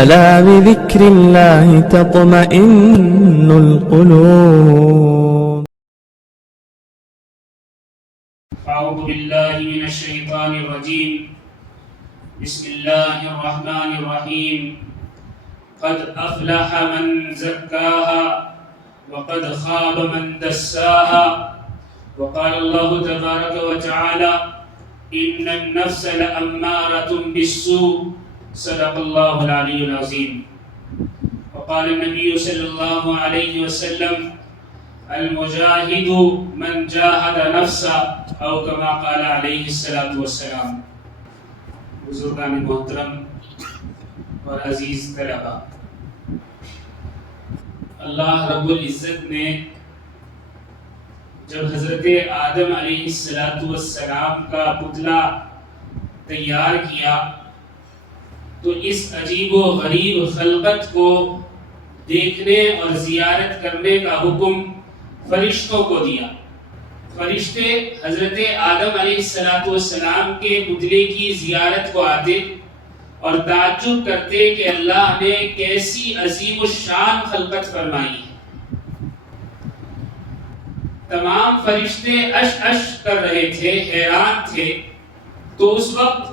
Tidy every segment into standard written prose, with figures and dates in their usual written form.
ألا بذكر الله تطمئن القلوب. أعوذ بالله من الشيطان الرجيم. بسم الله الرحمن الرحيم. قد أفلح من زكاها وقد خاب من دساها. وقال الله تبارك وتعالى إن النفس لأمارة بالسوء. صدق الله العلي العظيم. وقال النبي صلى الله عليه وسلم المجاهد من جاهد نفسه او كما قال علیہ الصلوۃ والسلام. بزرگان محترم اور عزیز طلباء، اللہ رب العزت نے جب حضرت آدم علیہ السلام کا پتلا تیار کیا تو اس عجیب و غریب خلقت کو دیکھنے اور زیارت کرنے کا حکم فرشتوں کو دیا. فرشتے حضرت آدم علیہ السلام کے پتلے کی زیارت کو آتے اور تعجب کرتے کہ اللہ نے کیسی عظیم الشان خلقت فرمائی ہے. تمام فرشتے اش اش کر رہے تھے، حیران تھے. تو اس وقت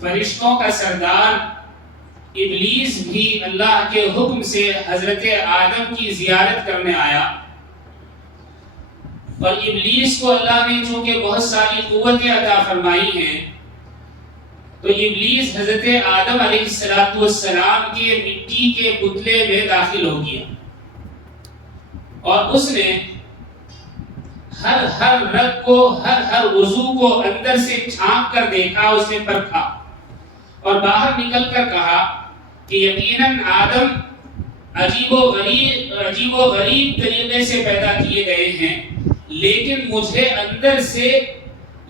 فرشتوں کا سردار ابلیس بھی اللہ کے حکم سے حضرت آدم کی زیارت کرنے آیا. اور ابلیس کو اللہ نے چونکہ بہت ساری قوتیں عطا فرمائی ہیں تو ابلیس حضرت آدم علیہ السلام کے مٹی کے پتلے میں داخل ہو گیا اور اس نے ہر رگ کو ہر عضو کو اندر سے چھانک کر دیکھا. اس نے پرکھا اور باہر نکل کر کہا کہ یقیناً آدم عجیب و غریب طریقے سے پیدا کیے گئے ہیں، لیکن مجھے اندر سے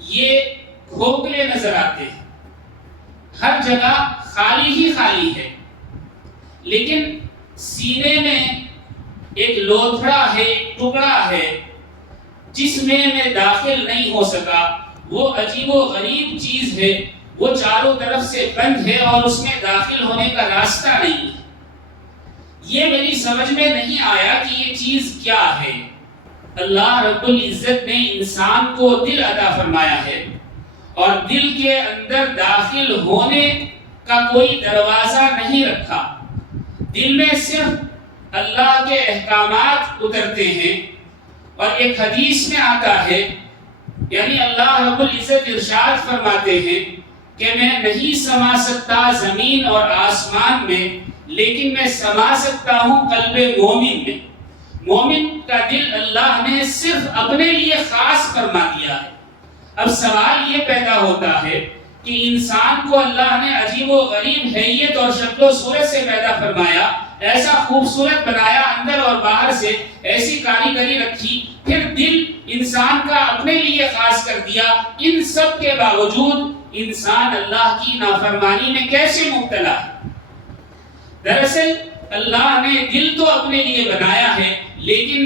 یہ کھوکھلے نظر آتے ہیں. ہر جگہ خالی ہی خالی ہے، لیکن سینے میں ایک لوتھڑا ہے، ایک ٹکڑا ہے جس میں داخل نہیں ہو سکا. وہ عجیب و غریب چیز ہے، وہ چاروں طرف سے بند ہے اور اس میں داخل ہونے کا راستہ نہیں ہے. یہ میری سمجھ میں نہیں آیا کہ یہ چیز کیا ہے. اللہ رب العزت نے انسان کو دل عطا فرمایا ہے اور دل کے اندر داخل ہونے کا کوئی دروازہ نہیں رکھا. دل میں صرف اللہ کے احکامات اترتے ہیں. اور ایک حدیث میں آتا ہے، یعنی اللہ رب العزت ارشاد فرماتے ہیں کہ میں نہیں سما سکتا زمین اور آسمان میں، لیکن میں سما سکتا ہوں قلب مومن میں. مومن کا دل اللہ نے صرف اپنے لیے خاص فرما دیا ہے. اب سوال یہ پیدا ہوتا ہے کہ انسان کو اللہ نے عجیب و غریب حیت اور شکل و صورت سے پیدا فرمایا، ایسا خوبصورت بنایا اندر اور باہر سے، ایسی کاریگری رکھی، پھر دل انسان کا اپنے لیے خاص کر دیا. ان سب کے باوجود انسان اللہ کی نافرمانی میں کیسے مبتلا ہے؟ دراصل اللہ نے دل تو اپنے لیے بنایا ہے، لیکن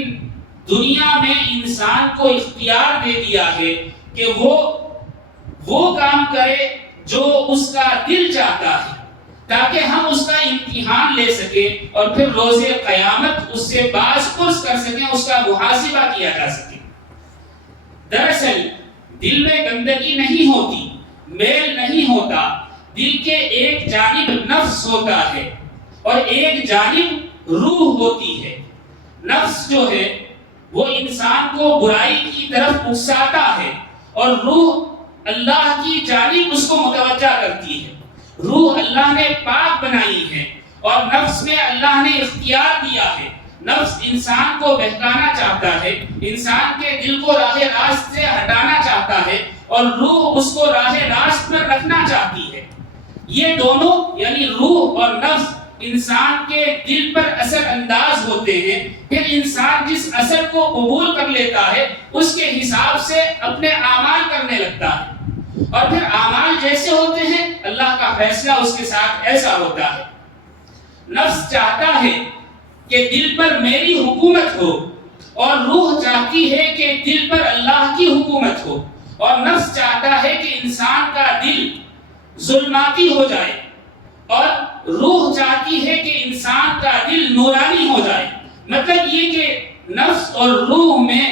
دنیا میں انسان کو اختیار دے دیا ہے کہ وہ کام کرے جو اس کا دل چاہتا ہے، تاکہ ہم اس کا امتحان لے سکیں اور پھر روز قیامت اس سے باز پرس کر سکیں، اس کا محاسبہ کیا جا سکے. دراصل دل میں گندگی نہیں ہوتی، میل نہیں ہوتا. دل کے ایک جانب نفس ہوتا ہے اور ایک جانب روح ہوتی ہے. نفس جو ہے وہ انسان کو برائی کی طرف اکساتا ہے اور روح اللہ کی جانب اس کو متوجہ کرتی ہے. روح اللہ نے پاک بنائی ہے اور نفس میں اللہ نے اختیار دیا ہے. نفس انسان کو بہکانا چاہتا ہے، انسان کے دل کو راہ راست سے ہٹانا چاہتا ہے اور روح اس کو راہ راست پر رکھنا چاہتی ہے. یہ دونوں یعنی روح اور نفس انسان کے دل پر اثر انداز ہوتے ہیں. پھر انسان جس اثر کو قبول کر لیتا ہے اس کے حساب سے اپنے اعمال کرنے لگتا ہے اور پھر اعمال جیسے ہوتے ہیں اللہ کا فیصلہ اس کے ساتھ ایسا ہوتا ہے. نفس چاہتا ہے کہ دل پر میری حکومت ہو اور روح چاہتی ہے کہ دل پر اللہ کی حکومت ہو. اور نفس چاہتا ہے کہ انسان کا دل ظلماتی ہو جائے اور روح چاہتی ہے کہ نورانی ہو جائے. مطلب یہ کہ نفس اور روح میں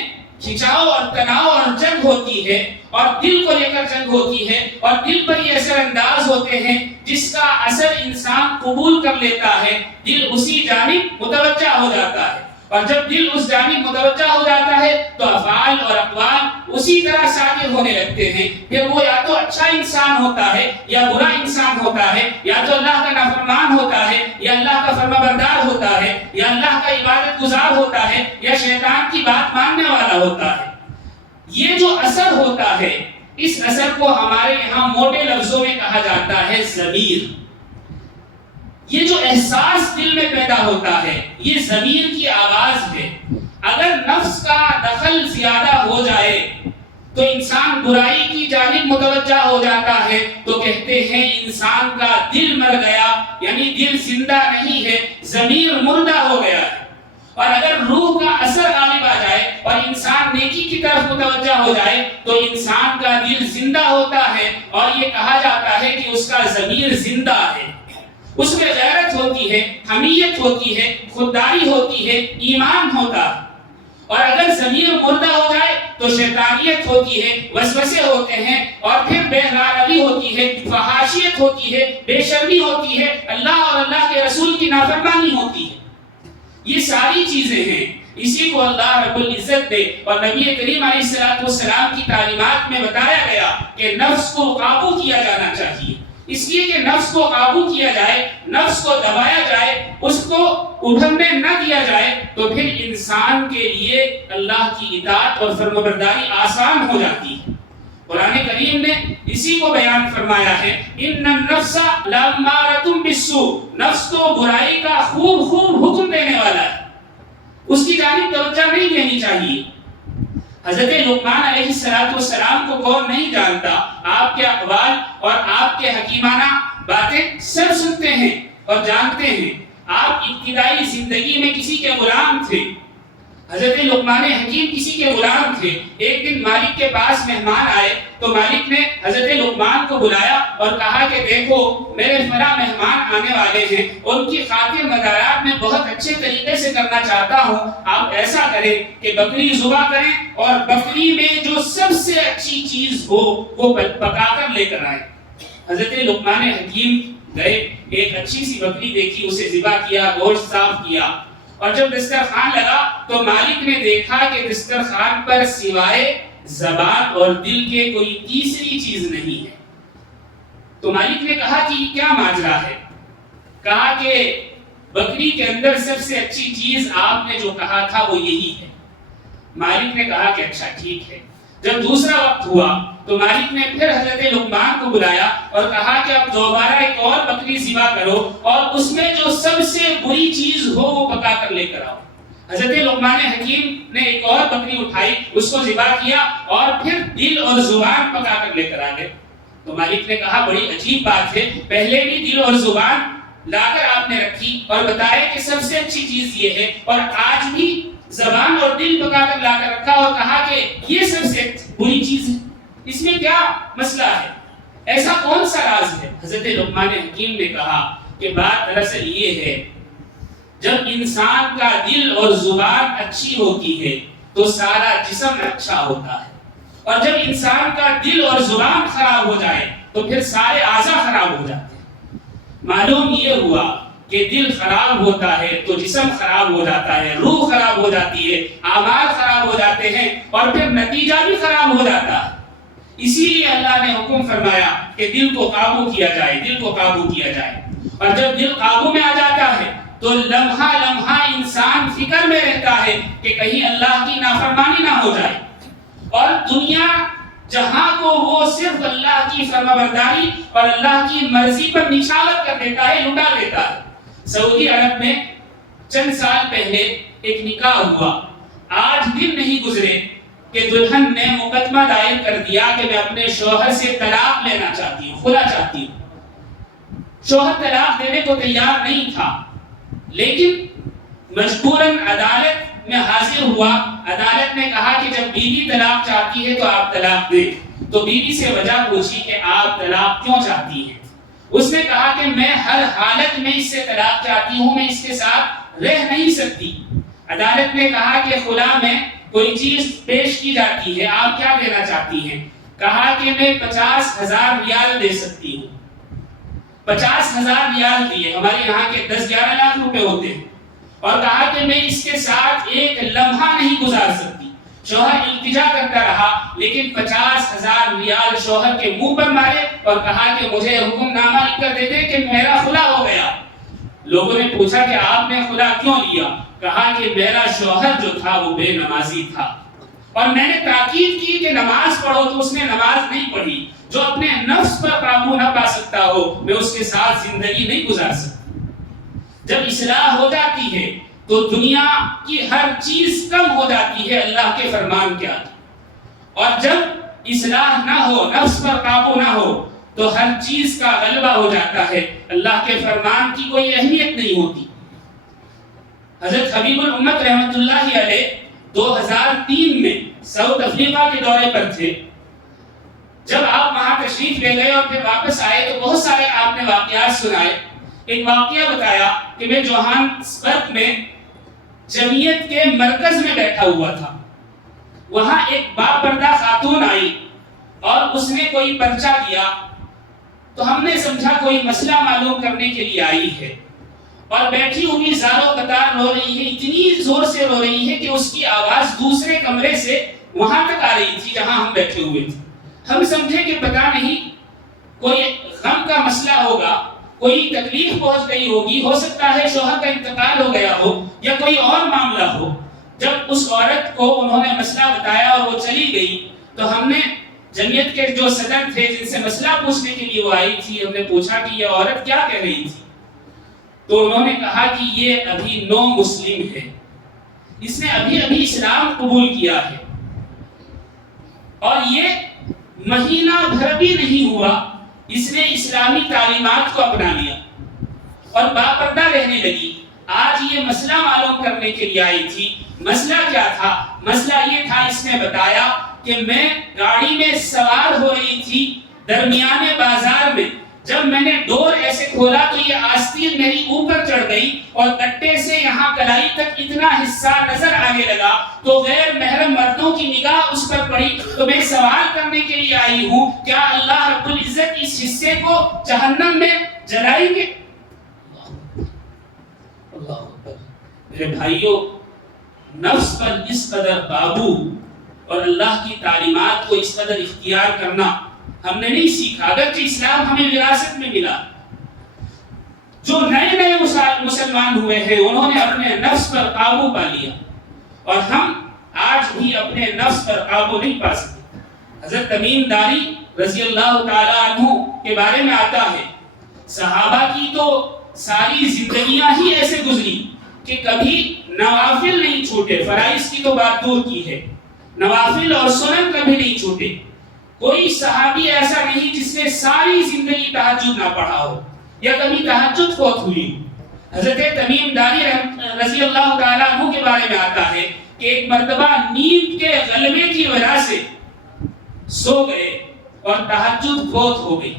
کھچاؤ اور تناؤ اور جنگ ہوتی ہے اور دل کو لے کر جنگ ہوتی ہے اور دل پر یہ اثر انداز ہوتے ہیں جس کا اثر انسان قبول کر لیتا ہے. دل اسی جانب متوجہ ہو جاتا ہے اور جب دل اس جانب متوجہ ہو جاتا ہے تو افعال اور اقوال اسی طرح صادر ہونے لگتے ہیں. پھر وہ یا تو اچھا انسان ہوتا ہے یا برا انسان ہوتا ہے, یا تو اللہ کا نافرمان ہوتا ہے یا اللہ کا فرمانبردار ہوتا ہے, یا اللہ کا عبادت گزار ہوتا ہے یا شیطان کی بات ماننے والا ہوتا ہے. یہ جو اثر ہوتا ہے, اس اثر کو ہمارے یہاں موٹے لفظوں میں کہا جاتا ہے ضمیر. یہ جو احساس دل میں پیدا ہوتا ہے یہ ضمیر کی آواز ہے. اگر نفس کا دخل زیادہ ہو جائے تو انسان برائی کی جانب متوجہ ہو جاتا ہے, تو کہتے ہیں انسان کا دل مر گیا, یعنی دل زندہ نہیں ہے, ضمیر مردہ ہو گیا ہے. اور اگر روح کا اثر غالب آ جائے اور انسان نیکی کی طرف متوجہ ہو جائے تو انسان کا دل زندہ ہوتا ہے اور یہ کہا جاتا ہے کہ اس کا ضمیر زندہ ہے. اس میں غیرت ہوتی ہے, حمیت ہوتی ہے, خودداری ہوتی ہے, ایمان ہوتا ہے. اور اگر ضمیر مردہ ہو جائے تو شیطانیت ہوتی ہے, وسوسے ہوتے ہیں, اور پھر بے غیرتی ہوتی ہے, فحاشیت ہوتی ہے, بے شرمی ہوتی ہے, اللہ اور اللہ کے رسول کی نافرمانی ہوتی ہے. یہ ساری چیزیں ہیں. اسی کو اللہ رب العزت نے اور نبی کریم علیہ السلام کی تعلیمات میں بتایا گیا کہ نفس کو قابو کیا جانا چاہیے. اس لیے کہ نفس کو قابو کیا جائے, نفس کو دبایا جائے, اس کو ابھرنے نہ دیا جائے تو پھر انسان کے لیے اللہ کی اطاعت اور فرمانبرداری آسان ہو جاتی ہے. قرآن کریم نے اسی کو بیان فرمایا ہے, ان النفس لامارۃ بالسوء, نفس تو برائی کا خوب حکم دینے والا ہے, اس کی جانب توجہ نہیں دینی چاہیے. حضرت لقمان علیہ السلام کو کون نہیں جانتا, آپ کے اقوال اور آپ کے حکیمانہ باتیں سب سنتے ہیں اور جانتے ہیں. آپ ابتدائی زندگی میں کسی کے غلام تھے, حضرت لقمان حکیم کسی کے غلام تھے. ایک دن مالک کے پاس مہمان آئے تو مالک نے حضرت لقمان کو بلایا اور کہا کہ دیکھو میرے فلاں مہمان آنے والے ہیں, ان کی خاطر مدارات میں بہت اچھے طریقے سے کرنا چاہتا ہوں, آپ ایسا کریں کہ بکری ذبح کریں اور بکری میں جو سب سے اچھی چیز ہو وہ پکا کر لے کر آئیں. حضرت لقمان حکیم گئے, ایک اچھی سی بکری دیکھی, اسے ذبح کیا, گوشت صاف کیا, اور جب دسترخوان لگا تو مالک نے دیکھا کہ دسترخوان پر سوائے زبان اور دل کے کوئی تیسری چیز نہیں ہے. تو مالک نے کہا کہ یہ کیا ماجرا ہے؟ کہا کہ بکری کے اندر سب سے اچھی چیز آپ نے جو کہا تھا وہ یہی ہے. مالک نے کہا کہ اچھا ٹھیک ہے. جب دوسرا وقت ہوا تو مالک نے پھر حضرت لقمان کو بلایا اور کہا کہ اب دوبارہ ایک اور بکری ذبح کرو اور اس میں جو سب سے بری چیز ہو وہ پکا کر لے کر آؤ. حضرت لقمان حکیم نے ایک اور بکری اٹھائی, اس کو ذبح کیا اور پھر دل اور زبان پکا کر لے کر آ گئے. تو مالک نے کہا بڑی عجیب بات ہے, پہلے بھی دل اور زبان لا کر آپ نے رکھی اور بتایا کہ سب سے اچھی چیز یہ ہے, اور آج بھی زبان اور دل پکا کر لا کر رکھا اور کہا کہ یہ سب سے بری چیز ہے, اس میں کیا مسئلہ ہے, ایسا کون سا راز ہے؟ حضرت لقمان حکیم نے کہا کہ بات دراصل یہ ہے, جب انسان کا دل اور زبان اچھی ہوتی ہے تو سارا جسم اچھا ہوتا ہے, اور جب انسان کا دل اور زبان خراب ہو جائے تو پھر سارے اعضاء خراب ہو جاتے ہیں. معلوم یہ ہوا کہ دل خراب ہوتا ہے تو جسم خراب ہو جاتا ہے, روح خراب ہو جاتی ہے, اعمال خراب ہو جاتے ہیں اور پھر نتیجہ بھی خراب ہو جاتا ہے. اسی لیے اللہ نے حکم فرمایا کہ دل کو قابو کیا جائے, دل کو قابو کیا جائے. اور جب دل قابو میں آ جاتا ہے تو لمحہ لمحہ انسان فکر میں رہتا ہے کہ کہیں اللہ کی نافرمانی نہ ہو جائے, اور دنیا جہاں کو وہ صرف اللہ کی فرمانبرداری اور اللہ کی مرضی پر نشانت کر دیتا ہے, لٹا دیتا ہے. سعودی عرب میں چند سال پہلے ایک نکاح ہوا, 8 دن نہیں گزرے کہ دلہن نے مقدمہ دائر کر دیا کہ میں اپنے شوہر سے طلاق لینا چاہتی ہوں, خلا چاہتی ہوں. شوہر طلاق دینے کو تیار نہیں تھا, لیکن مجبوراً عدالت میں حاضر ہوا. عدالت نے کہا کہ جب بیوی طلاق چاہتی ہے تو آپ طلاق دیں. تو بیوی سے وجہ پوچھی کہ آپ طلاق کیوں چاہتی ہیں؟ اس نے کہا کہ میں ہر حالت میں اس سے طلاق چاہتی ہوں، میں اس کے ساتھ رہ نہیں سکتی۔ عدالت نے کہا کہ خلا میں کوئی چیز پیش کی جاتی ہے، آپ کیا دینا چاہتی ہیں؟ کہا کہ میں 50,000 ریال دے سکتی ہوں۔ 50,000 ریال دیے، ہمارے یہاں کے 10-11 لاکھ روپے ہوتے ہیں، اور کہا کہ میں اس کے ساتھ ایک لمحہ نہیں گزار سکتی۔ شوہر التجا کرتا رہا، لیکن 50,000 ریال شوہر کے منہ پر مارے اور کہا کہ مجھے حکم نامہ لکھ کر دے دے کہ میرا خلا ہو گیا۔ لوگوں نے پوچھا کہ آپ نے خلا کیوں لیا؟ کہا کہ میرا شوہر جو تھا وہ بے نمازی تھا، اور میں نے تاکید کی کہ نماز پڑھو تو اس نے نماز نہیں پڑھی۔ جو اپنے نفس پر قابو نہ پا سکتا ہو، میں اس کے ساتھ زندگی نہیں گزار سکتا۔ جب اصلاح ہو جاتی ہے تو دنیا کی ہر چیز کم ہو جاتی ہے اللہ کے فرمان کے آگے، اور جب اصلاح نہ ہو، نفس پر قابو نہ ہو، تو ہر چیز کا غلبہ ہو جاتا ہے، اللہ کے فرمان کی کوئی اہمیت نہیں ہوتی۔ حضرت حبیب الامت رحمت اللہ علیہ 2003 میں ساؤتھ افریقہ کے دورے پر تھے۔ جب آپ وہاں تشریف لے گئے اور پھر واپس آئے تو بہت سارے آپ نے واقعات سنائے۔ ایک واقعہ بتایا کہ میں جوہانسبرگ میں جمعیت کے مرکز میں بیٹھا ہوا تھا، وہاں ایک باپردہ خاتون آئی اور اس نے کوئی پرچہ دیا، تو ہم نے سمجھا کوئی مسئلہ معلوم کرنے کے لیے آئی ہے، اور بیٹھی ہوئی زاروں قطار رو رہی ہے، اتنی زور سے رو رہی ہے کہ اس کی آواز دوسرے کمرے سے وہاں تک آ رہی تھی جہاں ہم بیٹھے ہوئے تھے۔ ہم سمجھے کہ پتہ نہیں کوئی غم کا مسئلہ ہوگا، کوئی تکلیف پہنچ گئی ہوگی، ہو سکتا ہے شوہر کا انتقال ہو گیا ہو یا کوئی اور معاملہ ہو۔ جب اس عورت کو انہوں نے مسئلہ بتایا اور وہ چلی گئی تو ہم نے جمعیت کے جو صدر تھے جن سے مسئلہ پوچھنے کے لیے وہ آئی تھی، ہم نے پوچھا کہ یہ عورت کیا کہہ رہی تھی، تو انہوں نے کہا کہ یہ ابھی نو مسلم ہے، اس نے ابھی اسلام قبول کیا ہے، اور یہ مہینہ بھر بھی نہیں ہوا اس نے اسلامی تعلیمات کو اپنا لیا اور باپردہ رہنے لگی۔ آج یہ مسئلہ معلوم کرنے کے لیے آئی تھی۔ مسئلہ کیا تھا؟ مسئلہ یہ تھا، اس نے بتایا کہ میں گاڑی میں سوار ہو رہی تھی درمیانے بازار میں، جب میں نے ڈور ایسے کھولا تو یہ آستین میری اوپر چڑھ گئی اور گٹے سے یہاں کلائی تک اتنا حصہ نظر آنے لگا، تو غیر محرم مردوں کی نگاہ اس پر پڑی، تو میں سوال کرنے کے لیے آئی ہوں کیا اللہ رب العزت اس حصے کو جہنم میں جلائیں گے؟ اللہ اکبر۔ میرے بھائیوں، نفس پر اس قدر قابو اور اللہ کی تعلیمات کو اس قدر اختیار کرنا ہم نے نہیں سیکھا، اگرچہ اسلام ہمیں وراثت میں ملا۔ جو نئے مسلمان ہوئے ہیں انہوں نے اپنے نفس پر قابو پا لیا، اور ہم آج بھی اپنے نفس پر قابو نہیں پا سکتے۔ حضرت تمیم داری رضی اللہ تعالی عنہ کے بارے میں آتا ہے، صحابہ کی تو ساری زندگیاں ہی ایسے گزری کہ کبھی نوافل نہیں چھوٹے، فرائض کی تو بات دور کی ہے، نوافل اور سنن کبھی نہیں چھوٹے۔ کوئی صحابی ایسا نہیں جس نے ساری زندگی تہجد نہ پڑھا ہو یا کبھی تہجد فوت ہوئی ہو۔ حضرت تمیم داری رضی اللہ تعالیٰ عنہ کے بارے میں آتا ہے کہ ایک مرتبہ نیند کے غلبے کی وجہ سے سو گئے اور تہجد فوت ہو گئی۔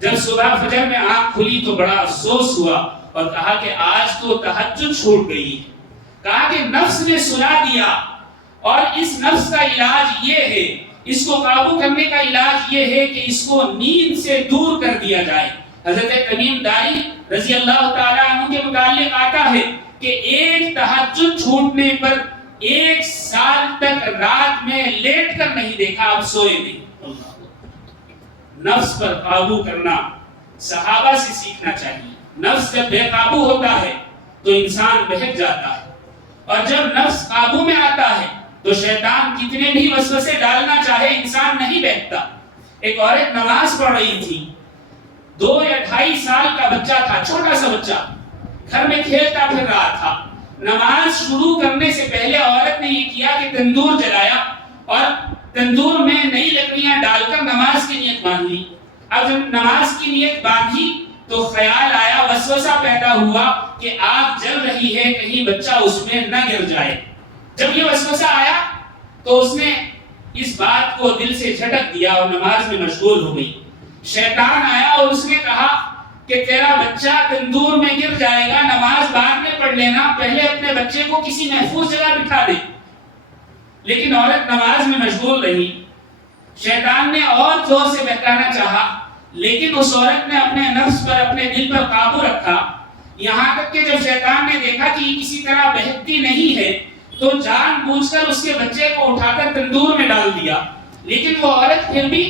جب صبح فجر میں آنکھ کھلی تو بڑا افسوس ہوا اور کہا کہ آج تو تہجد چھوٹ گئی۔ کہا کہ نفس نے سلا دیا، اور اس نفس کا علاج یہ ہے، اس کو قابو کرنے کا علاج یہ ہے کہ اس کو نیند سے دور کر دیا جائے۔ حضرت تمیم داری رضی اللہ تعالیٰ عنہ کے متعلق آتا ہے کہ ایک تہجد چھوٹنے پر 1 سال تک رات میں لیٹ کر نہیں دیکھا، اب سوئے نہیں۔ نفس پر قابو کرنا صحابہ سے سیکھنا چاہیے۔ نفس جب بے قابو ہوتا ہے تو انسان بہک جاتا ہے، اور جب نفس قابو میں آتا ہے تو شیطان کتنے بھی وسوسے ڈالنا چاہے انسان نہیں بہکتا۔ ایک عورت نماز پڑھ رہی تھی، 2 یا 2.5 سال کا بچہ تھا، چھوٹا سا بچہ گھر میں کھیلتا پھر رہا تھا۔ نماز شروع کرنے سے پہلے عورت نے یہ کیا کہ تندور جلایا اور تندور میں نئی لکڑیاں ڈال کر نماز کی نیت باندھ لی۔ اب جب نماز کی نیت باندھی تو خیال آیا، وسوسہ پیدا ہوا کہ آگ جل رہی ہے، کہیں بچہ اس میں نہ گر جائے۔ جب یہ وسوسہ آیا تو اس نے اس بات کو دل سے جھٹک دیا اور نماز میں مشغول ہو گئی۔ شیطان آیا اور اس نے کہا کہ تیرا بچہ تندور میں گر جائے گا، نماز بعد میں پڑھ لینا، پہلے اپنے بچے کو کسی محفوظ جگہ بٹھا دے۔ لیکن عورت نماز میں مشغول رہی، شیطان نے اور زور سے بہکانا چاہا، لیکن اس عورت نے اپنے نفس پر، اپنے دل پر قابو رکھا، یہاں تک کہ جب شیطان نے دیکھا کہ کسی طرح بہکتی نہیں ہے تو جان بوجھ کر اس کے بچے کو اٹھا کر تندور میں ڈال دیا۔ لیکن وہ عورت پھر بھی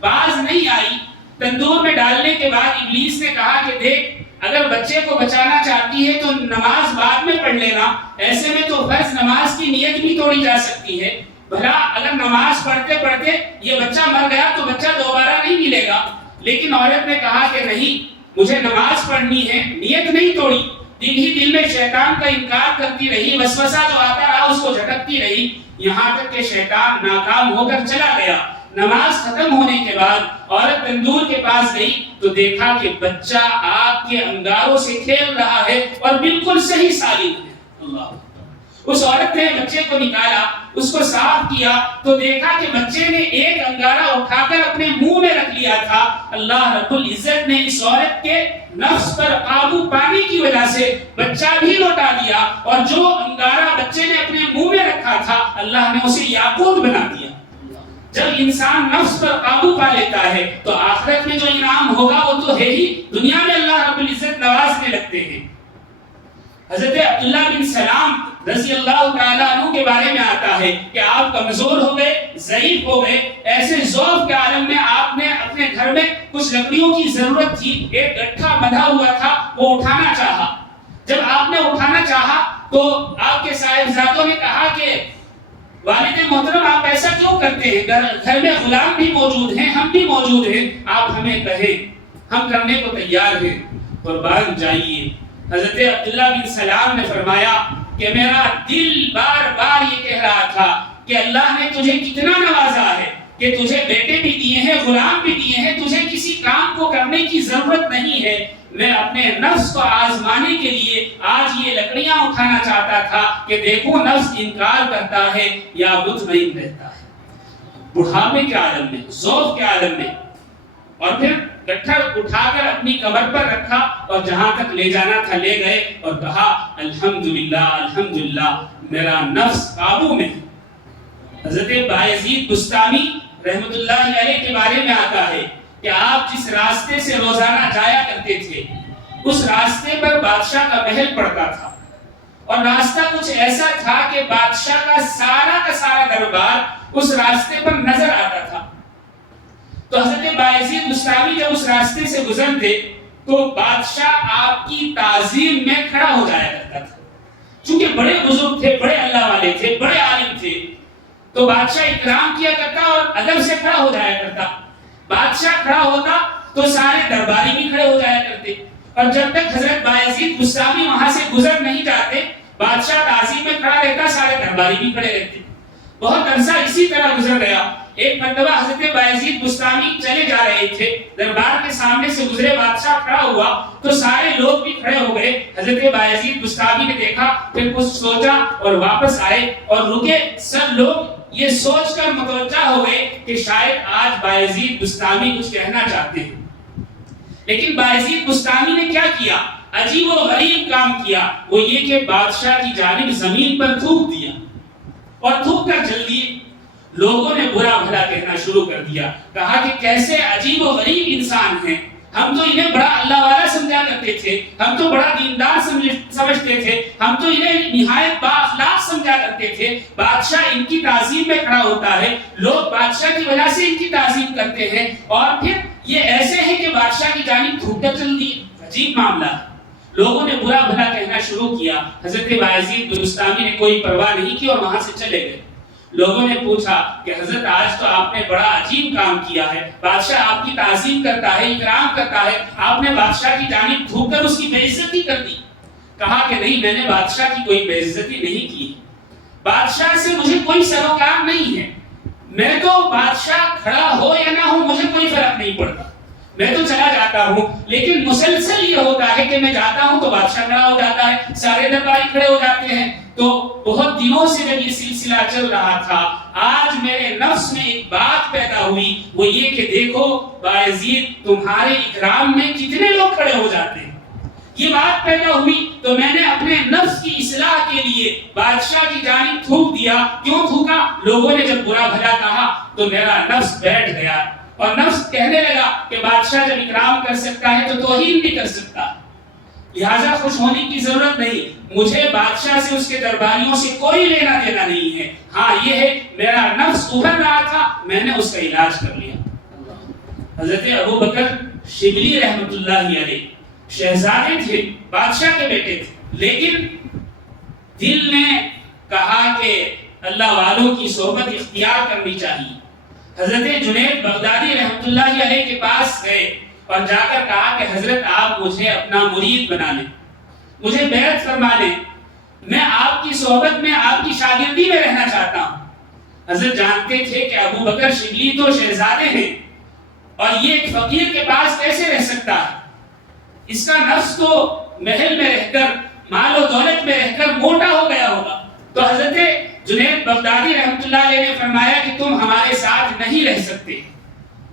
باز نہیں آئی۔ تندور میں ڈالنے کے بعد ابلیس نے کہا کہ دیکھ، اگر بچے کو بچانا چاہتی ہے تو نماز بعد میں پڑھ لینا، ایسے میں تو فرض نماز کی نیت بھی توڑی جا سکتی ہے، بھلا اگر نماز پڑھتے پڑھتے یہ بچہ مر گیا تو بچہ دوبارہ نہیں ملے گا۔ لیکن عورت نے کہا کہ نہیں، مجھے نماز پڑھنی ہے، نیت نہیں توڑی، دل ہی دل میں شیطان کا انکار کرتی رہی، وسوسہ جو آتا رہا اس کو جھٹکتی رہی، یہاں تک کہ شیطان ناکام ہو کر چلا گیا۔ نماز ختم ہونے کے بعد عورت تندور کے پاس گئی تو دیکھا کہ بچہ آگ کے انگاروں سے کھیل رہا ہے اور بالکل صحیح سالم ہے۔ اللہ، اس عورت نے بچے کو نکالا، اس کو صاف کیا تو دیکھا کہ بچے نے ایک انگارہ اٹھا کر اپنے منہ میں رکھ لیا تھا۔ اللہ رب العزت نے اس عورت کے نفس پر قابو پانے کی وجہ سے بچہ بھی لوٹا دیا، اور جو انگارہ بچے نے اپنے منہ میں رکھا تھا اللہ نے اسے یاقوت بنا دیا۔ جب انسان نفس پر قابو پا لیتا ہے تو آخرت میں جو انعام ہوگا وہ تو ہے ہی، دنیا میں اللہ رب العزت نوازنے لگتے ہیں۔ حضرت عبداللہ بن سلام رضی اللہ تعالیٰ عنہ کے بارے میں آتا ہے کہ آپ کمزور ہو گئے، ضعیف ہو گئے، ایسے ضعف کے عالم میں آپ نے اپنے گھر میں کچھ لکڑیوں کی ضرورت تھی، ایک گٹھا بندھا ہوا تھا، وہ اٹھانا چاہا۔ جب آپ نے اٹھانا چاہا تو آپ کے صاحبزادوں نے کہا کہ والد محترم آپ ایسا کیوں کرتے ہیں، گھر میں غلام بھی موجود ہیں، ہم بھی موجود ہیں، آپ ہمیں کہیں، ہم کرنے کو تیار ہیں، قربان جائیے۔ حضرت عبداللہ بن سلام نے فرمایا کہ میرا دل بار بار یہ کہہ رہا تھا کہ اللہ نے تجھے کتنا نوازا ہے کہ تجھے بیٹے بھی دیے ہیں، غلام بھی دیے ہیں، تجھے کسی کام کو کرنے کی ضرورت نہیں ہے، میں اپنے نفس کو آزمانے کے لیے آج یہ لکڑیاں اٹھانا چاہتا تھا کہ دیکھو نفس انکار کرتا ہے یا مطمئن رہتا ہے۔ بڑھاپے کے عالم میں، ضعف کے عالم میں، اور پھر گٹھا اٹھا کر اپنی کمر پر رکھا اور جہاں تک لے جانا تھا لے گئے اور کہا الحمدللہ الحمدللہ میرا نفس قابو میں۔ حضرت بایزید بستامی رحمت اللہ علیہ کے بارے میں آتا ہے کہ آپ جس راستے سے روزانہ جایا کرتے تھے اس راستے پر بادشاہ کا محل پڑتا تھا، اور راستہ کچھ ایسا تھا کہ بادشاہ کا سارا دربار اس راستے پر نظر آتا تھا۔ تو حضرت بایزید بستامی جب اس راستے سے گزرتے تو بادشاہ آپ کی تعظیم میں کھڑا ہو جایا کرتا تھا، چونکہ بڑے بزرگ تھے، بڑے اللہ والے تھے، بڑے عالم تھے، تو بادشاہ اکرام کیا کرتا اور ادب سے کھڑا ہو جایا کرتا۔ بادشاہ کھڑا ہوتا تو سارے درباری بھی کھڑے ہو جایا کرتے، اور جب تک حضرت بایزید بستامی وہاں سے گزر نہیں جاتے بادشاہ تعظیم میں کھڑا رہتا، سارے درباری بھی کھڑے رہتے۔ بہت عرصہ اسی طرح گزر گیا۔ ایک مرتبہ حضرت بایزید بستامی چلے جا رہے تھے، دربار کے سامنے سے گزرے، بادشاہ کھڑا ہوا تو سارے لوگ بھی کھڑے ہو گئے۔ حضرت بایزید بستامی نے دیکھا، پھر کچھ سوچا اور واپس آئے اور رکے۔ سب لوگ یہ سوچ کر متوجہ ہو گئے کہ شاید آج بایزید بستامی کچھ کہنا چاہتے ہیں، لیکن بایزید بستامی نے کیا کیا؟ عجیب و غریب کام کیا، وہ یہ کہ بادشاہ کی جانب زمین پر تھوک دیا، اور تھوک کر جل دیے۔ لوگوں نے برا بھلا کہنا شروع کر دیا، کہا کہ کیسے عجیب و غریب انسان ہیں، ہم تو انہیں بڑا اللہ والا سمجھا کرتے تھے، ہم تو بڑا دیندار سمجھتے تھے، ہم تو انہیں نہایت با اخلاق سمجھا کرتے تھے۔ بادشاہ ان کی تعظیم میں کھڑا ہوتا ہے، لوگ بادشاہ کی وجہ سے ان کی تعظیم کرتے ہیں، اور پھر یہ ایسے ہیں کہ بادشاہ کی جانب تھوک کر چل دیے۔ عجیب معاملہ ہے۔ لوگوں نے برا بھلا کہنا شروع کیا، حضرت بایزید بستامی نے کوئی پرواہ نہیں کی اور وہاں سے چلے گئے۔ لوگوں نے پوچھا کہ حضرت آج تو آپ نے بڑا عجیب کام کیا ہے، بادشاہ آپ کی تعظیم کرتا ہے، اکرام کرتا ہے، آپ نے بادشاہ کی جانب تھوک کر اس کی بے عزتی کر دی۔ کہا کہ نہیں، میں نے بادشاہ کی کوئی بے عزتی نہیں کی، بادشاہ سے مجھے کوئی سروکار نہیں ہے، میں تو بادشاہ کھڑا ہو یا نہ ہو مجھے کوئی فرق نہیں پڑتا، میں تو چلا جاتا ہوں، لیکن مسلسل یہ ہوتا ہے کہ میں جاتا ہوں تو بادشاہ کھڑا ہو جاتا ہے، سارے درباری کھڑے ہو جاتے ہیں۔ تو بہت دنوں سے جب یہ سلسلہ چل رہا تھا، آج میرے نفس میں ایک بات پیدا ہوئی، وہ یہ کہ دیکھو بایزید تمہارے اکرام میں کتنے لوگ کھڑے ہو جاتے ہیں۔ یہ بات پیدا ہوئی تو میں نے اپنے نفس کی اصلاح کے لیے بادشاہ کی جانب تھوک دیا۔ کیوں تھوکا؟ لوگوں نے جب برا بھلا کہا تو میرا نفس بیٹھ گیا اور نفس کہنے لگا کہ بادشاہ جب اکرام کر سکتا ہے تو توہین بھی کر سکتا ہے، لہذا خوش ہونے کی ضرورت نہیں، مجھے بادشاہ سے اس کے درباریوں سے کوئی لینا دینا نہیں ہے۔ ہاں یہ ہے میرا نفس ابھر رہا تھا، میں نے اس کا علاج کر لیا۔ حضرت ابو بکر شبلی رحمت اللہ علیہ شہزادے تھے، بادشاہ کے بیٹے تھے، لیکن دل نے کہا کہ اللہ والوں کی صحبت اختیار کرنی چاہیے۔ حضرت جنید بغدادی رحمت اللہ علیہ کے پاس گئے اور جا کر کہا کہ حضرت آپ مجھے اپنا مرید بنا لیں، مجھے بیعت فرما لیں، میں آپ کی صحبت میں آپ کی شاگردی میں رہنا چاہتا ہوں۔ حضرت جانتے تھے کہ ابو بکر شبلی تو شہزادے ہیں اور یہ ایک فقیر کے پاس کیسے رہ سکتا ہے، اس کا نفس تو محل میں رہ کر مال و دولت میں رہ کر موٹا ہو گیا ہوگا۔ تو حضرت جنید بغدادی رحمت اللہ علیہ نے فرمایا کہ تم ہمارے ساتھ نہیں رہ سکتے۔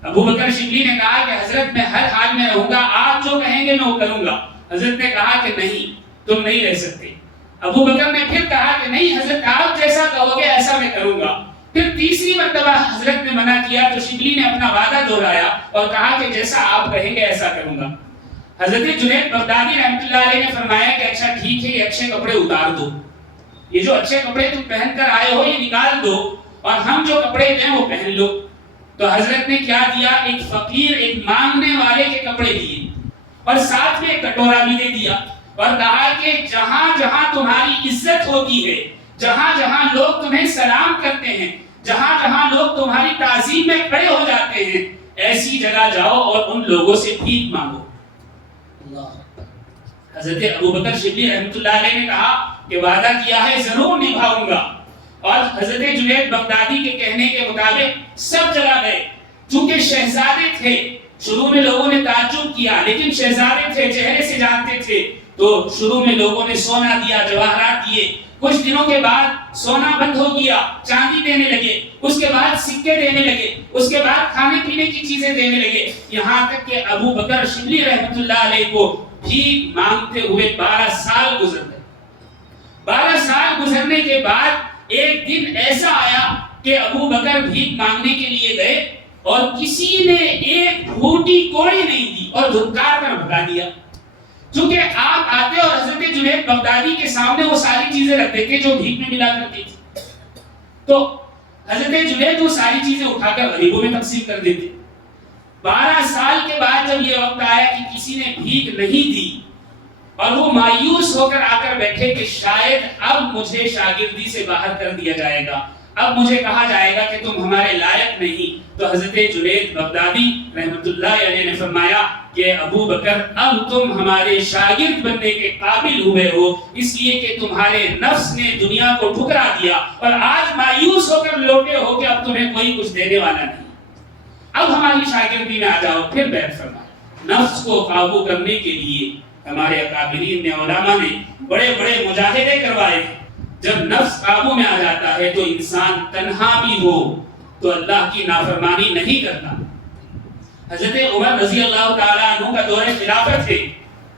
ابو بکر شبلی نے کہا کہ حضرت میں ہر حال میں رہوں گا، آپ جو کہیں گے میں وہ کروں گا۔ حضرت نے کہا کہ نہیں، تم نہیں رہ سکتے۔ ابو بکر نے پھر کہا کہ نہیں حضرت، آپ جیسا کہو گے ایسا میں کروں گا۔ پھر تیسری مرتبہ حضرت نے منع کیا تو شبلی نے اپنا وعدہ دہرایا اور کہا کہ جیسا آپ کہیں گے ایسا کروں گا۔ حضرت جنید بغدادی رحمت اللہ علیہ نے فرمایا کہ اچھا ٹھیک ہے، یہ اچھے کپڑے اتار دو، یہ جو اچھے کپڑے تم پہن کر آئے ہو یہ نکال دو اور ہم جو کپڑے دیں وہ پہن لو۔ تو حضرت نے کیا دیا؟ ایک فقیر، ایک مانگنے والے کے کپڑے دیے اور ساتھ میں ایک کٹورا بھی دے دیا اور کہا کہ جہاں جہاں تمہاری عزت ہوتی ہے، جہاں جہاں لوگ تمہیں سلام کرتے ہیں، جہاں جہاں لوگ تمہاری تعظیم میں کھڑے ہو جاتے ہیں، ایسی جگہ جاؤ اور ان لوگوں سے بھیک مانگو۔ حضرت ابو بکر شبلی رحمت اللہ علیہ نے کہا کہ وعدہ کیا ہے ضرور نبھاؤں گا، اور حضرت جنید بغدادی کے کہنے کے مطابق سب جگہ گئے۔ چونکہ شہزادے تھے، شروع میں لوگوں نے تعجب کیا، لیکن شہزادے تھے، چہرے سے جانتے تھے، تو شروع میں لوگوں نے سونا دیا، جواہرات دیے۔ کچھ دنوں کے بعد سونا بند ہو گیا، چاندی دینے لگے، اس کے بعد سکے دینے لگے، اس کے بعد کھانے پینے کی چیزیں دینے لگے، یہاں تک کہ ابو بکر شبلی رحمت اللہ علیہ کو بھیک مانگتے ہوئے 12 سال گزر گئے۔ 12 سال گزرنے کے بعد ایک دن ایسا آیا کہ ابو بکر بھیک مانگنے کے لیے گئے اور کسی نے ایک بھوٹی کوڑی نہیں دی اور دھتکار کر بھگا دیا۔ چونکہ آپ آتے اور حضرت جنید بغدادی کے سامنے وہ ساری چیزیں رکھ دیتے جو بھیک میں ملا کرتی تھی، تو حضرت جنید وہ ساری چیزیں اٹھا کر غریبوں میں تقسیم کر دیتے۔ 12 سال کے بعد جب یہ وقت آیا کہ کسی نے بھیک نہیں دی اور وہ مایوس ہو کر آ کر بیٹھے کہ شاید اب مجھے شاگردی سے باہر کر دیا جائے گا، اب مجھے کہا جائے گا کہ تم ہمارے لائق نہیں، تو حضرت جنید بغدادی رحمت اللہ علیہ نے فرمایا کہ ابو بکر اب تم ہمارے شاگرد بننے کے قابل ہوئے ہو، اس لیے کہ تمہارے نفس نے دنیا کو ٹھکرا دیا اور آج مایوس ہو کر لوٹے ہو کہ اب تمہیں کوئی کچھ دینے والا نہیں، اب ہماری شاگردی میں آ جاؤ۔ پھر بیعت فرمایا۔ نفس کو قابو کرنے کے لیے ہمارے اکابرین نے، علماء نے بڑے بڑے مجاہدے کروائے۔ جب نفس قابو میں آ جاتا ہے تو انسان تنہا بھی ہو تو اللہ کی نافرمانی نہیں کرتا۔ حضرت عمر رضی اللہ تعالیٰ عنہ کا دور خلافت ہے،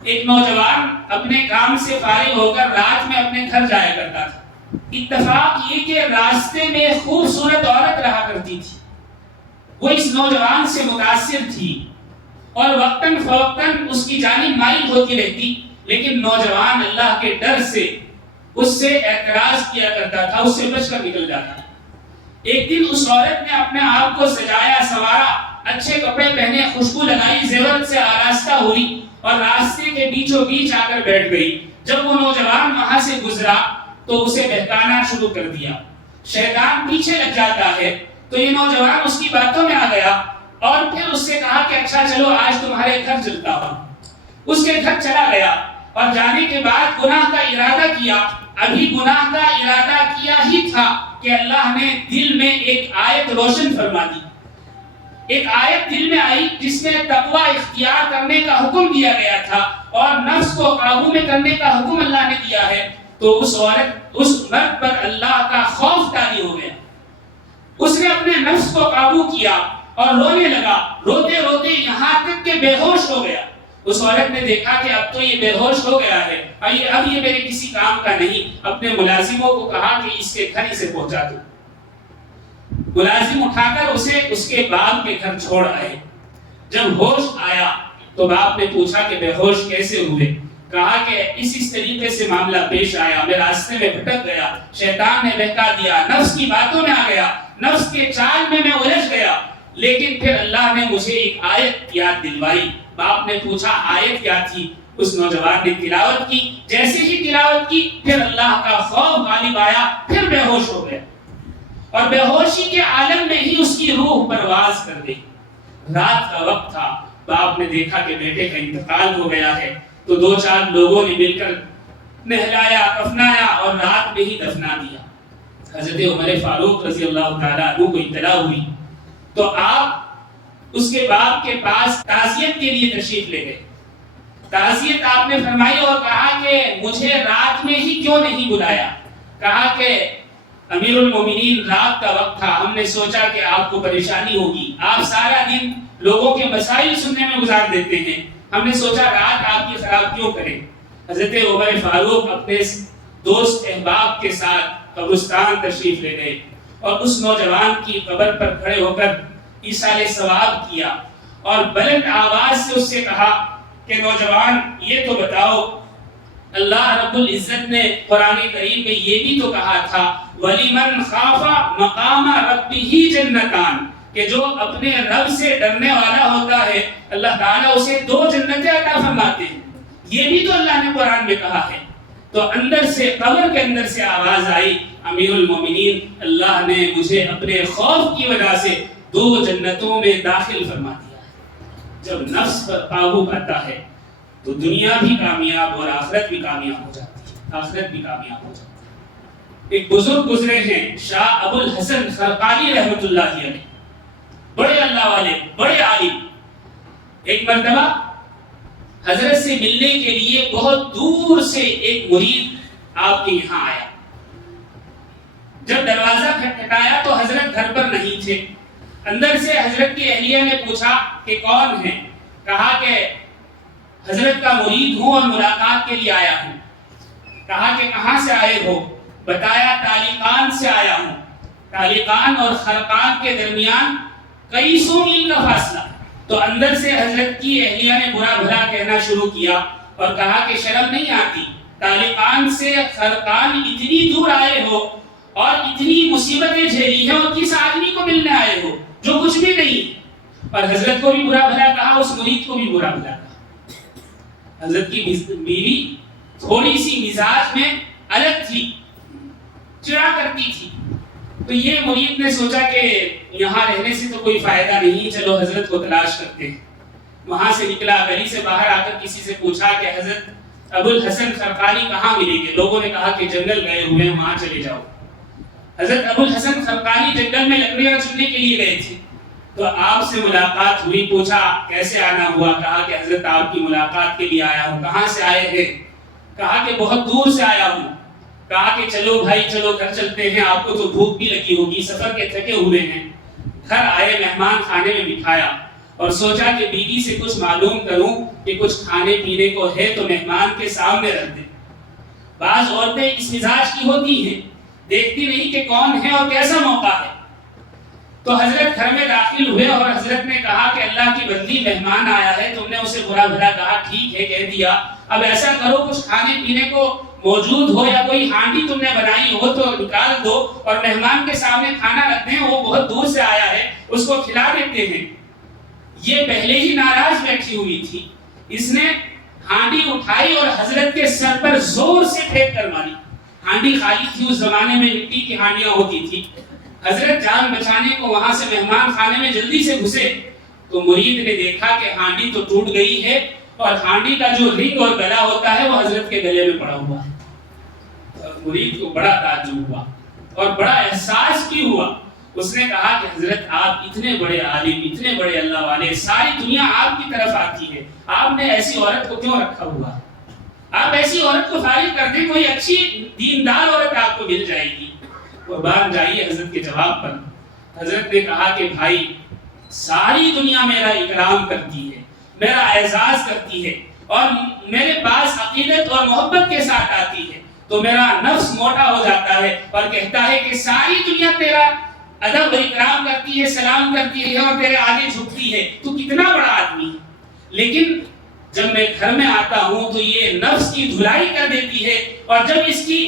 ایک نوجوان اپنے کام سے فارغ ہو کر رات میں اپنے گھر جایا کرتا تھا۔ اتفاق یہ کہ راستے میں خوبصورت عورت رہا کرتی تھی، وہ اس نوجوان سے متاثر تھی اور وقتاً فوقتاً اس کی جانب مائل ہوتی رہتی، لیکن نوجوان اللہ کے ڈر سے اس سے اعتراض کیا کرتا تھا، اس سے بچ کر نکل جاتا۔ ایک دن اس عورت نے اپنے آپ کو سجایا سوارا، اچھے کپڑے پہنے، خوشبو لگائی، زیورت سے آراستہ ہوئی اور راستے کے بیچوں بیچ آ کر بیٹھ گئی۔ جب وہ نوجوان وہاں سے گزرا تو اسے بہکانا شروع کر دیا۔ شیطان پیچھے لگ جاتا ہے تو یہ نوجوان اس کی باتوں میں آ گیا اور پھر اس سے کہا کہ اچھا چلو آج تمہارے گھر چلتا ہوں۔ اس کے گھر چلا گیا اور جانے کے بعد گناہ کا ارادہ کیا۔ ابھی گناہ کا ارادہ کیا ہی تھا کہ اللہ نے دل میں ایک آیت روشن فرما دی۔ ایک آیت دل میں آئی جس میں تقوی اختیار کرنے کا حکم دیا گیا تھا اور نفس کو قابو میں کرنے کا حکم اللہ نے دیا ہے۔ تو اس مرد پر اللہ کا خوف طاری ہو گیا۔ اس نے اپنے نفس کو قابو کیا اور رونے لگا، روتے روتے یہاں تک کہ بے ہوش ہو گیا۔ اس عورت نے دیکھا کہ اب تو یہ بے ہوش ہو گیا ہے، اب یہ میرے کسی کام کا نہیں، اپنے ملازموں کو کہا کہ اس کے گھر اسے پہنچا دو۔ ملازم اٹھا کر اسے اس کے باپ کے گھر چھوڑ آئے۔ جب ہوش آیا تو باپ نے پوچھا کہ بے ہوش کیسے ہوئے؟ کہا کہ اس طریقے سے معاملہ پیش آیا، میں راستے میں بھٹک گیا، شیطان نے بہکا دیا، نفس کی باتوں میں آ گیا، نفس کے چال میں الجھ گیا، لیکن پھر اللہ نے مجھے ایک آیت یاد دلوائی۔ باپ نے پوچھا آیت کیا تھی؟ اس نوجوان نے تلاوت کی، جیسے ہی تلاوت کی پھر اللہ کا خوف غالب آیا، پھر بے ہوش ہو گیا، اور بے ہوشی کے عالم میں ہی اس کی روح پرواز کر گئی۔ رات کا وقت تھا، باپ نے دیکھا کہ بیٹے کا انتقال ہو گیا ہے، تو 2-4 لوگوں نے مل کر نہلایا، کفنایا اور رات میں ہی دفنا دیا۔ حضرت عمر فاروق رضی اللہ تعالیٰ عنہ کو اطلاع ہوئی تو آپ اس کے باپ کے پاس تعزیت کے لیے تشریف لے گئے۔ تعزیت آپ نے فرمائی اور کہا کہ مجھے رات میں ہی کیوں نہیں بلایا؟ کہا کہ امیر المومنین رات کا وقت تھا، ہم نے سوچا کہ آپ کو پریشانی ہوگی، آپ سارا دن لوگوں کے مسائل سننے میں گزار دیتے ہیں، ہم نے سوچا رات آپ کی خراب کیوں کریں۔ حضرت عمر فاروق اپنے دوست احباب کے ساتھ قبرستان تشریف لے گئے اور اس نوجوان کی قبر پر کھڑے ہو کر ایصال ثواب کیا اور بلند آواز سے اس سے کہا کہ نوجوان یہ تو بتاؤ، اللہ رب العزت نے قرآن کریم میں یہ بھی تو کہا تھا وَلِمَنْ خَافَ مَقَامَ رَبِّهِ جَنَّتَانِ، کہ جو اپنے رب سے ڈرنے والا ہوتا ہے اللہ تعالیٰ اسے 2 جنتیں عطا فرماتے ہیں، یہ بھی تو اللہ نے قرآن میں کہا ہے۔ تو اندر سے قبر کے اندر سے آواز آئی امیر المومنین اللہ نے مجھے اپنے خوف کی وجہ سے 2 جنتوں میں داخل فرما دیا ہے۔ جب نفس پر قابو پاتا ہے تو دنیا بھی کامیاب اور آخرت بھی کامیاب ہو جاتی ہے، آخرت بھی کامیاب ہو جاتی ہے۔ ایک بزرگ گزرے ہیں شاہ ابو الحسن خرقانی رحمۃ اللہ علیہ، بڑے اللہ والے، بڑے عالم۔ ایک مرتبہ حضرت سے ملنے کے لیے بہت دور سے ایک مرید آپ کے یہاں آیا۔ جب دروازہ کھٹکھٹایا تو حضرت گھر پر نہیں تھے۔ اندر سے حضرت کی اہلیہ نے پوچھا کہ کون ہے؟ کہا کہ حضرت کا مرید ہوں اور ملاقات کے لیے آیا ہوں۔ کہا کہ کہاں سے آئے ہو؟ بتایا تالیقان سے آیا ہوں۔ تالیقان اور خرقان کے درمیان کئی 100 میل کا فاصلہ۔ تو اندر سے حضرت کی اہلیہ نے برا بھلا کہنا شروع کیا اور کہا کہ شرم نہیں آتی، تالیقان سے خرقان اتنی دور آئے ہو اور اتنی مصیبتیں جھیلی ہیں اور کس آدمی کو ملنے آئے ہو جو کچھ بھی نہیں؟ اور حضرت کو بھی برا بھلا کہا، اس مرید کو بھی برا بھلا کہا۔ حضرت کی بیوی تھوڑی سی مزاج میں الگ تھی، چڑا کرتی تھی، تو یہ مرید نے سوچا کہ یہاں رہنے سے تو کوئی فائدہ نہیں، چلو حضرت کو تلاش کرتے ہیں۔ وہاں سے نکلا، گلی سے باہر آ کر کسی سے پوچھا کہ حضرت ابو الحسن خرقانی کہاں ملیں گے؟ لوگوں نے کہا کہ جنگل گئے ہوئے ہیں، وہاں چلے جاؤ۔ حضرت ابو الحسن خرقانی جنگل میں لکڑیاں چننے کے لیے گئے تھے، تو آپ سے ملاقات ہوئی۔ پوچھا کیسے آنا ہوا؟ کہا کہ حضرت آپ کی ملاقات کے لیے آیا ہوں۔ کہاں سے آئے ہیں؟ کہا کہ بہت دور سے آیا ہوں۔ کہا کہ چلو بھائی چلو گھر چلتے ہیں، آپ کو تو بھوک بھی لگی ہوگی، سفر کے تھکے ہوئے ہیں۔ گھر آئے، مہمان خانے میں بٹھایا اور سوچا کہ بیوی سے کچھ معلوم کروں کہ کچھ کھانے پینے کو ہے تو مہمان کے سامنے رکھ دیں۔ بعض عورتیں اس مزاج کی ہوتی ہیں، دیکھتی نہیں کہ کون ہے اور کیسا موقع ہے۔ تو حضرت گھر میں داخل ہوئے اور حضرت نے کہا کہ اللہ کی بندی مہمان آیا ہے، تم نے اسے برا بھلا کہا، ٹھیک ہے کہہ دیا، اب ایسا کرو کچھ کھانے پینے کو موجود ہو یا کوئی ہانڈی تم نے بنائی ہو تو نکال دو اور مہمان کے سامنے کھانا رکھ دیں، وہ بہت دور سے آیا ہے، اس کو کھلا دیتے ہیں۔ یہ پہلے ہی ناراض بیٹھی ہوئی تھی، اس نے ہانڈی اٹھائی اور حضرت کے سر پر زور سے پھینک کر ماری۔ ہانڈی خالی تھی، اس زمانے میں مٹی کی ہانڈیاں ہوتی تھی۔ حضرت جان بچانے کو وہاں سے مہمان خانے میں جلدی سے گھسے تو مرید نے دیکھا کہ ہانڈی تو ٹوٹ گئی ہے اور ہانڈی کا جو رنگ اور گلا ہوتا ہے وہ حضرت کے گلے میں پڑا ہوا ہے۔ مرید کو بڑا تعجب ہوا اور بڑا احساس بھی ہوا۔ اس نے کہا کہ حضرت آپ اتنے بڑے عالم، اتنے بڑے اللہ والے، ساری دنیا آپ کی طرف آتی ہے، آپ نے ایسی عورت کو کیوں رکھا ہوا؟ آپ ایسی عورت کو فارغ کر دیں، کوئی اچھی دیندار عورت آپ کو مل جائے گی۔ قربان جائیے حضرت کے جواب پر۔ حضرت نے کہا کہ بھائی ساری دنیا میرا اکرام کرتی ہے، میرا اعزاز کرتی ہے اور میرے پاس عقیدت اور محبت کے ساتھ آتی ہے، تو میرا نفس موٹا ہو جاتا ہے اور کہتا ہے کہ ساری دنیا تیرا ادب و اکرام کرتی ہے، سلام کرتی ہے اور تیرے آگے جھکتی ہے، تو کتنا بڑا آدمی ہے۔ لیکن جب میں گھر میں آتا ہوں تو یہ نفس کی دھلائی کر دیتی ہے، اور جب اس کی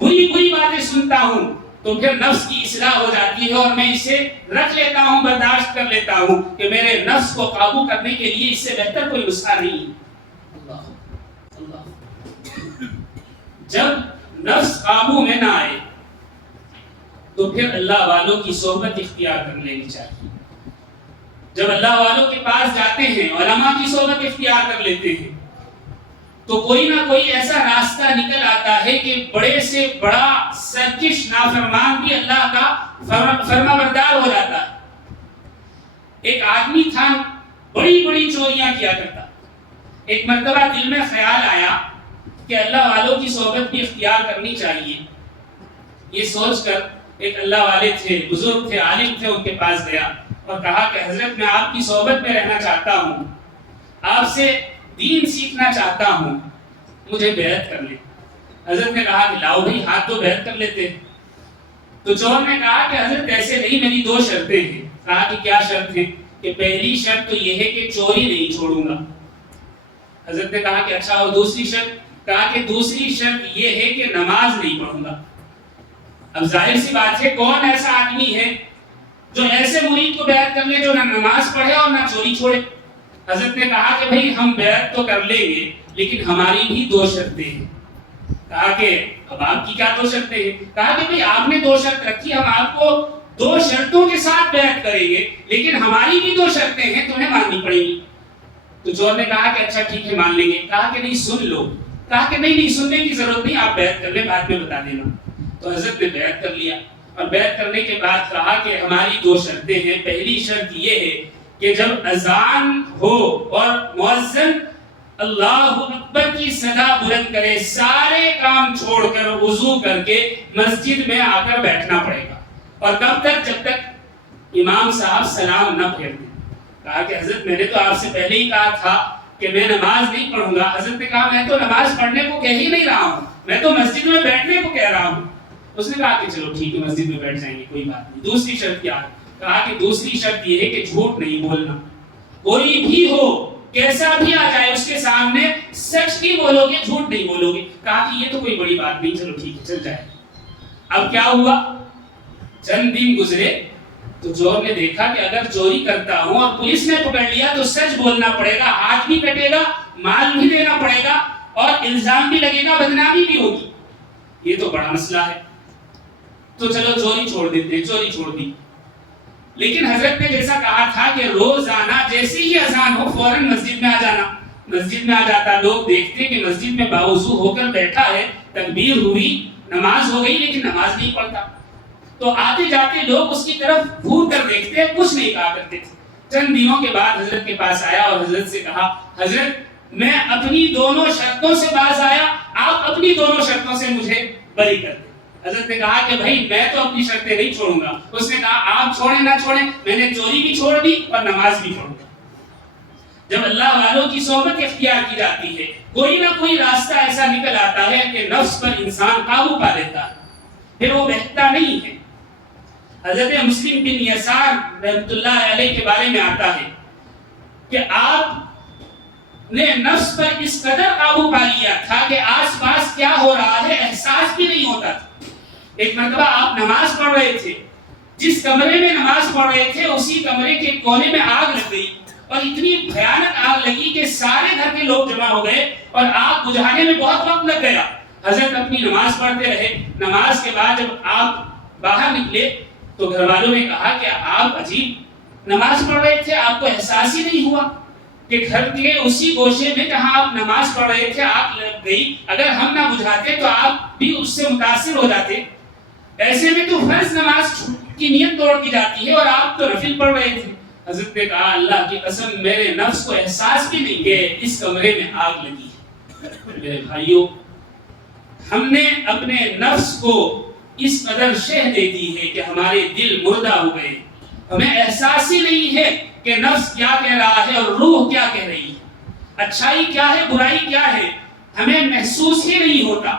بری بری باتیں سنتا ہوں تو پھر نفس کی اصلاح ہو جاتی ہے اور میں اسے رکھ لیتا ہوں، برداشت کر لیتا ہوں کہ میرے نفس کو قابو کرنے کے لیے اس سے بہتر کوئی نسخہ نہیں ہے۔ جب نفس قابو میں نہ آئے تو پھر اللہ والوں کی صحبت اختیار کر لینی چاہیے۔ جب اللہ والوں کے پاس جاتے ہیں، علماء کی صحبت اختیار کر لیتے ہیں، تو کوئی نہ کوئی ایسا راستہ نکل آتا ہے کہ بڑے سے بڑا سرکش نافرمان بھی اللہ کا فرما بردار ہو جاتا ہے۔ ایک آدمی تھا، بڑی بڑی چوریاں کیا کرتا۔ ایک مرتبہ دل میں خیال آیا کہ اللہ والوں کی صحبت بھی اختیار کرنی چاہیے۔ یہ سوچ کر ایک اللہ والے تھے، بزرگ تھے، عالم تھے، ان کے پاس گیا اور کہا کہ حضرت میں آپ کی صحبت میں رہنا چاہتا ہوں، آپ سے دین سیکھنا چاہتا ہوں، مجھے بیعت کر لیں۔ حضرت نے کہا کہ لاؤ بھائی ہاتھ تو بیعت کر لیتے۔ تو چور نے کہا کہ حضرت ایسے نہیں، میری 2 شرطیں ہیں۔ کہا کہ کیا شرط ہے؟ کہ پہلی شرط تو یہ ہے کہ چوری نہیں چھوڑوں گا۔ حضرت نے کہا کہ اچھا، اور دوسری شرط؟ کہا کہ دوسری شرط یہ ہے کہ نماز نہیں پڑھوں گا۔ اب ظاہر سی بات ہے، کون ایسا آدمی ہے جو ایسے مرید کو بیعت کر لے جو نہ نماز پڑھے اور نہ چوری چھوڑے؟ حضرت نے کہا کہ بھائی ہم بیعت تو کر لیں گے، لیکن ہماری بھی 2 شرطیں ہیں۔ کہا کہ اب آپ کی کیا 2 شرطیں ہیں؟ کہا کہ بھئی آپ نے 2 شرط رکھی، ہم آپ کو 2 شرطوں کے ساتھ بیعت کریں گے، لیکن ہماری بھی 2 شرطیں ہیں، تمہیں ماننی پڑیں گی۔ تو چور نے کہا کہ اچھا ٹھیک ہے، مان لیں گے۔ کہا کہ نہیں، سن لو۔ کہا کہ نہیں، سننے کی ضرورت نہیں، آپ بیعت کر لیں، بعد میں بتا دینا۔ تو حضرت نے بیعت کر لیا، اور بیعت کرنے کے بعد کہا کہ ہماری 2 شرطیں ہیں۔ پہلی شرط یہ ہے کہ جب اذان ہو اور مؤذن اللہ اکبر کی صدا بلند کرے، سارے کام چھوڑ کر وضو کر کے مسجد میں آ کر بیٹھنا پڑے گا، اور کب تک؟ جب تک امام صاحب سلام نہ پھیر دیں۔ کہا کہ حضرت میں نے تو آپ سے پہلے ہی کہا تھا کہ میں نماز نہیں پڑھوں گا۔ حضرت نے کہا میں تو نماز پڑھنے کو کہہ ہی نہیں رہا ہوں، میں تو مسجد میں بیٹھنے کو کہہ رہا ہوں۔ اس نے کہا کہ چلو ٹھیک ہے، مسجد میں بیٹھ جائیں گے، کوئی بات نہیں۔ دوسری شرط کیا ہے؟ کہا کہ دوسری شرط یہ ہے کہ جھوٹ نہیں بولنا، کوئی بھی ہو، کیسا بھی آ جائے اس کے سامنے سچ نہیں بولو گے، جھوٹ نہیں بولو گے۔ کہا کہ یہ تو کوئی بڑی بات نہیں، چلو ٹھیک ہے، چل جائے۔ اب کیا ہوا؟ چند دن گزرے تو چور نے دیکھا کہ اگر چوری کرتا ہوں اور پولیس نے پکڑ لیا تو سچ بولنا پڑے گا، ہاتھ بھی کٹے گا، مال بھی دینا پڑے گا، اور الزام بھی لگے گا، بدنامی بھی ہوگی، یہ تو بڑا مسئلہ ہے۔ تو چلو چوری چھوڑ دیتے ہیں، چوری چھوڑ دی۔ لیکن حضرت نے جیسا کہا تھا کہ روزانہ جیسے ہی اذان ہو فوراً مسجد میں آ جانا۔ مسجد میں آ جاتا، لوگ دیکھتے کہ مسجد میں باوضو ہو کر بیٹھا ہے، تکبیر ہوئی، نماز ہو گئی، لیکن نماز نہیں پڑھتا۔ تو آتے جاتے لوگ اس کی طرف گھور کر دیکھتے، کچھ نہیں کہا کرتے تھے۔ چند دنوں کے بعد حضرت کے پاس آیا اور حضرت سے کہا حضرت میں اپنی دونوں شرطوں سے باز آیا، آپ اپنی دونوں شرطوں سے مجھے بری کر دیں۔ حضرت نے کہا کہ بھائی میں تو اپنی شرطیں نہیں چھوڑوں گا۔ اس نے کہا آپ چھوڑیں نہ چھوڑیں، میں نے چوری بھی چھوڑ دی اور نماز بھی چھوڑ دی۔ جب اللہ والوں کی صحبت اختیار کی جاتی ہے، کوئی نہ کوئی راستہ ایسا نکل آتا ہے کہ نفس پر انسان قابو پا لیتا ہے، پھر وہ بہتا نہیں ہے۔ حضرت مسلم بن یسار رحمۃ اللہ علیہ کے بارے میں آتا ہے کہ آپ نے نفس پر اس قدر قابو پا لیا تھا کہ آس پاس کیا ہو رہا ہے احساس بھی نہیں ہوتا تھا۔ ایک مرتبہ آپ نماز پڑھ رہے تھے، جس کمرے میں نماز پڑھ رہے تھے اسی کمرے کے کونے میں آگ لگ گئی، اور اتنی بھیانک آگ لگی کہ سارے گھر کے لوگ جمع ہو گئے اور آگ بجھانے میں بہت وقت لگ گیا۔ حضرت اپنی نماز پڑھتے رہے۔ نماز کے بعد جب آپ باہر نکلے تو گھر والوں نے کہا کہ آپ عجیب نماز پڑھ رہے تھے، آپ کو احساس ہی نہیں ہوا کہ گھر کے اسی گوشے میں جہاں آپ نماز پڑھ رہے تھے آگ لگ گئی، اگر ہم نہ بجھاتے تو آپ بھی اس سے متاثر ہو جاتے۔ ایسے میں تو فرض نماز کی نیت توڑ دی جاتی ہے اور آپ تو نفل پڑھ رہے تھے۔ حضرت نے کہا اللہ کی قسم میرے نفس کو احساس بھی نہیں کہ اس کمرے میں آگ لگی ہے۔ میرے بھائیوں، ہم نے اپنے نفس کو اس قدر شہ دیتی ہے کہ ہمارے دل مردہ ہو گئے. ہمیں احساس ہی نہیں ہے کہ نفس کیا کہہ رہا ہے اور روح کیا کہہ رہی ہے، اچھائی کیا ہے برائی کیا ہے، ہمیں محسوس ہی نہیں ہوتا.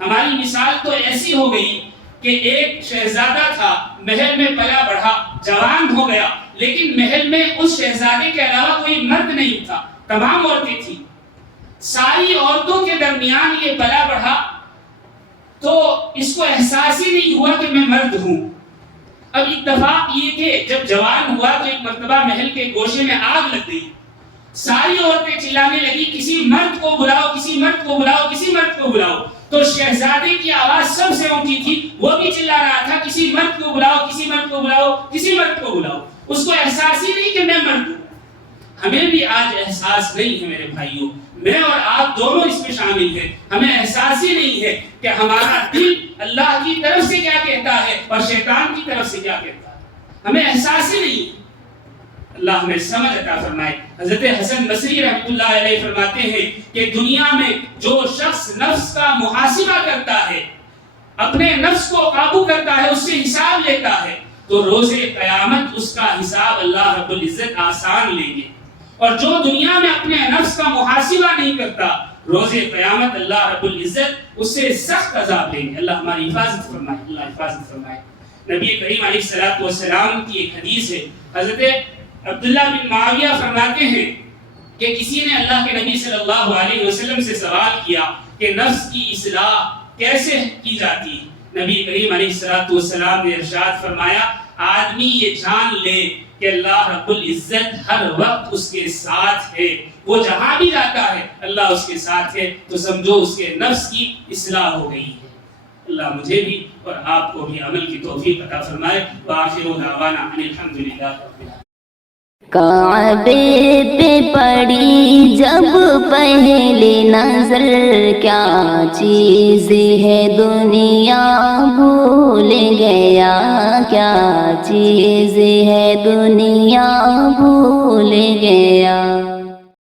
ہماری مثال تو ایسی ہو گئی کہ ایک شہزادہ تھا، محل میں پلا بڑھا، جوان ہو گیا، لیکن محل میں اس شہزادے کے علاوہ کوئی مرد نہیں تھا، تمام عورتیں تھیں. ساری عورتوں کے درمیان یہ پلا بڑھا تو اس کو احساس ہی نہیں ہوا کہ میں مرد ہوں. اب اتفاق یہ کہ جب جوان ہوا تو ایک مرتبہ محل کے گوشے میں آگ لگ گئی. ساری عورتیں چلانے لگی کسی مرد کو بلاؤ، کسی مرد کو بلاؤ، کسی مرد کو بلاؤ. تو شہزادے کی آواز سب سے اونچی تھی، وہ بھی چلا رہا تھا کسی مرد کو بلاؤ، کسی مرد کو بلاؤ، کسی مرد کو بلاؤ. اس کو احساس ہی نہیں کہ میں مرد ہوں. ہمیں بھی آج احساس نہیں ہے میرے بھائیوں، میں اور آپ دونوں اس میں شامل ہیں. ہمیں احساس ہی نہیں ہے کہ ہمارا دل اللہ کی طرف سے کیا کہتا ہے اور شیطان کی طرف سے کیا کہتا ہے. ہمیں احساس ہی نہیں. اللہ ہمیں سمجھ عطا فرمائے. حضرت حسن بصری رحمۃ اللہ علیہ فرماتے ہیں کہ دنیا میں جو شخص نفس کا محاسبہ کرتا ہے، اپنے نفس کو قابو کرتا ہے، اس سے حساب لیتا ہے، تو روز قیامت اس کا حساب اللہ رب العزت آسان لیں گے. اور جو دنیا میں اپنے نفس کا محاسبہ نہیں کرتا، روز قیامت اللہ رب العزت اس سے سخت عذاب لیں گے. اللہ ہماری حفاظت فرمائے، اللہ حفاظت فرمائے. نبی کریم علیہ الصلوۃ والسلام کی ایک حدیث ہے. حضرت عبداللہ بن معاویہ فرماتے ہیں کہ کسی نے اللہ کے نبی صلی اللہ علیہ وسلم سے سوال کیا کہ نفس کی اصلاح کیسے کی جاتی ہے. نبی کریم علیہ الصلوۃ والسلام نے ارشاد فرمایا، آدمی یہ جان لے کہ اللہ رب العزت ہر وقت اس کے ساتھ ہے، وہ جہاں بھی جاتا ہے اللہ اس کے ساتھ ہے، تو سمجھو اس کے نفس کی اصلاح ہو گئی ہے. اللہ مجھے بھی اور آپ کو بھی عمل کی توفیق عطا فرمائے. وآخر دعوانا ان الحمدللہ رب العالمین. کعبے پہ پڑی جب پہلی نظر، کیا چیز ہے دنیا بھول گیا، کیا چیز ہے دنیا بھول گیا.